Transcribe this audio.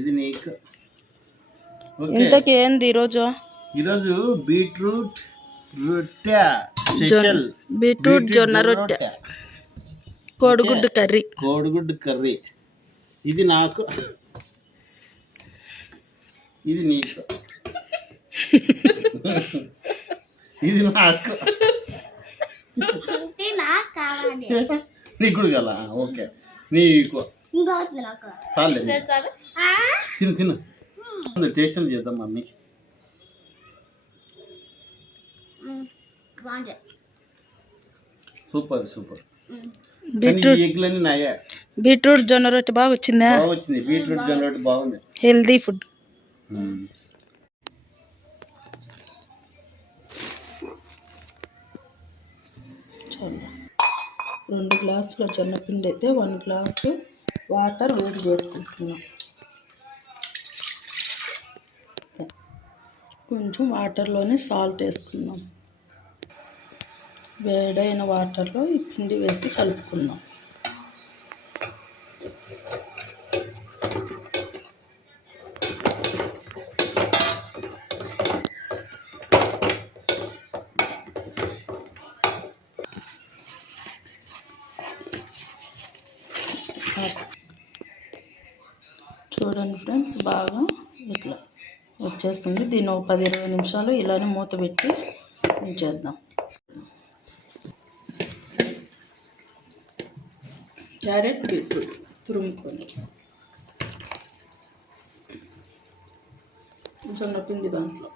ఇది నీకు. ఇంతకీ ఏంది ఈరోజు? ఈరోజు బీట్రూట్ రొట్టె స్పెషల్. బీట్రూట్ జొన్న రొట్టె, కోడిగుడ్డు కర్రీ. కోడిగుడ్డు కర్రీ. ఇది నాకు, ఇది నీకు. ఇది నాకు, నీకు కూడా కదా. ఓకే నీకు చాలు, తిను తిను. టేస్ట్ చేద్దాం మమ్మీ. Super super. బీట్రూట్ జొన్న రొట్టె బాగా వచ్చిందా? వచ్చింది. బీట్రూట్ జొన్న రొట్టె బాగుంది. Healthy food. చాలా 2 గ్లాసుల జొన్న పిండి అయితే 1 గ్లాసు వాటర్ వేడి చేసుకుంటున్నాం. కొంచెం వాటర్లోనే సాల్ట్ వేసుకున్నాం. వేడైన వాటర్లో ఈ పిండి వేసి కలుపుకున్నాం. చూడండి ఫ్రెండ్స్, బాగా ఇట్లా వచ్చేస్తుంది. దీన్ని ఒక 10-20 నిమిషాలు ఇలానే మూత పెట్టి ఉంచేద్దాం. క్యారెట్, బీట్రూట్ తురుముకొని జొన్న పిండి దాంట్లో